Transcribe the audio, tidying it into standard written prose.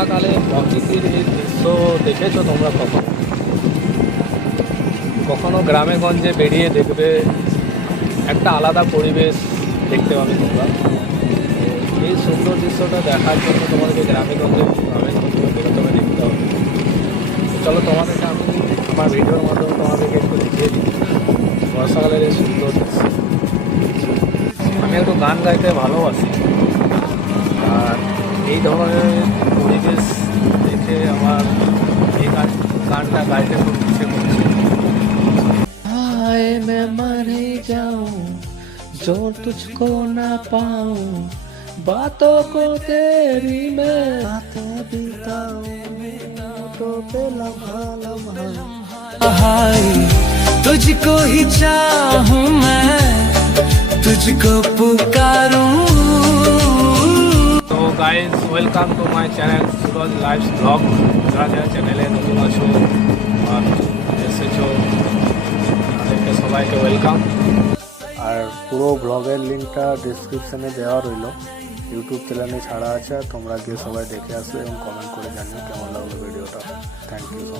বর্ষাকালে প্রকৃতির এই দৃশ্য দেখেছো তোমরা কখনো গ্রামে গঞ্জে বেরিয়ে দেখবে একটা আলাদা পরিবেশ দেখতে পাবে তোমরা। এই সুন্দর দৃশ্যটা দেখার জন্য তোমাদেরকে গ্রামে গঞ্জে বেরোতে হবে, দেখতে হবে। চলো তোমাদেরকে আমি আমার ভিডিওর মাধ্যমে তোমাদেরকে একটু দেখিয়ে দিই বর্ষাকালের এই সুন্দর দৃশ্য। আমি একটু গান গাইতে ভালোবাসি, আর এই ধরনের পরিবেশ দেখে আমার এই গানটা গাইতে খুব ইচ্ছে করছে। हाय मैं मर ही जाऊं जो तुझको ना पाऊं, बातों को तेरी मैं बिताऊं, तो पे लम्हा लम्हा हाय तुझको ही चाहूं मैं, तुझको पुकारूं। तो guys welcome to my channel Suraj lives blog. যারা যারা চ্যানেলে নতুন আছো আর এসেছো তাদেরকে সবাইকে ওয়েলকাম। আর পুরো ব্লগের লিঙ্কটা ডিসক্রিপশানে দেওয়া রইল, ইউটিউব চ্যানেলে ছাড়া আছে, তোমরা গিয়ে সবাই দেখে আসো এবং কমেন্ট করে জানিও কেমন লাগলো ভিডিওটা। Thank you.